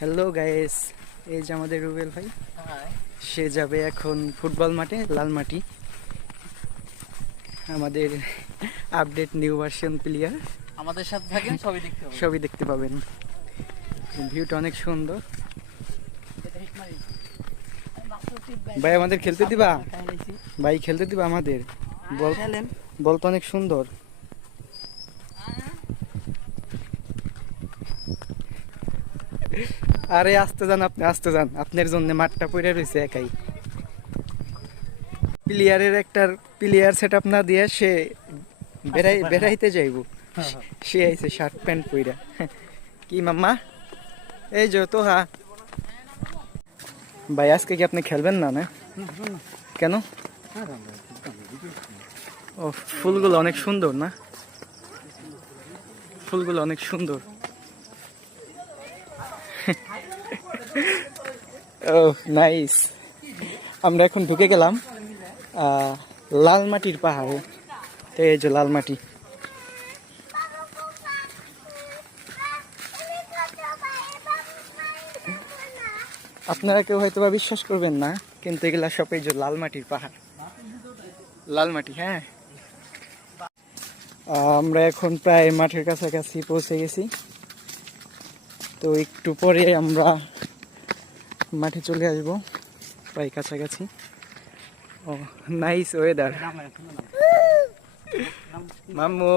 Hello guys, এই যে আমাদের রুবেল ভাই, সে যাবে এখন ফুটবল মাঠে, লাল মাটি। আমাদের আপডেট নিউ ভার্সন প্লেয়ার, আমাদের সাথে থাকেন, সবই দেখতে পাবেন। ভিউটা অনেক সুন্দর। ভাই আমাদের খেলতে দিবা? ভাই খেলতে দিবা আমাদের? বল, বল তো অনেক সুন্দর। আরে আসতে যান, আপনি আসতে যান, আপনার জন্য মাঠটা পড়ে রয়েছে একাই। প্লেয়ারের একটা প্লেয়ার সেট আপ না দিয়ে সে বেড়াইতে যাইব। সে আইছে শার্ট প্যান্ট পইরা। কি মাম্মা? এই যে তো হ্যাঁ ভাই, আজকে কি আপনি খেলবেন না? না কেন? ও, ফুলগুলো অনেক সুন্দর না? ফুলগুলো অনেক সুন্দর। ও নাইস। আমরা এখন ঢুকে গেলাম লাল মাটির পাহাড়ে। তো এই যে লাল মাটি। আপনারা কেউ হয়তো বা বিশ্বাস করবেন না, কিন্তু এগুলা সব এই যে লাল মাটির পাহাড়, লাল মাটি। হ্যাঁ, আমরা এখন প্রায় মাঠের কাছাকাছি পৌঁছে গেছি। তো একটু পরে আমরা মাঠে চলে আসবো, প্রায় কাছাকাছি। ও নাইস ওয়েদার। মাম্মু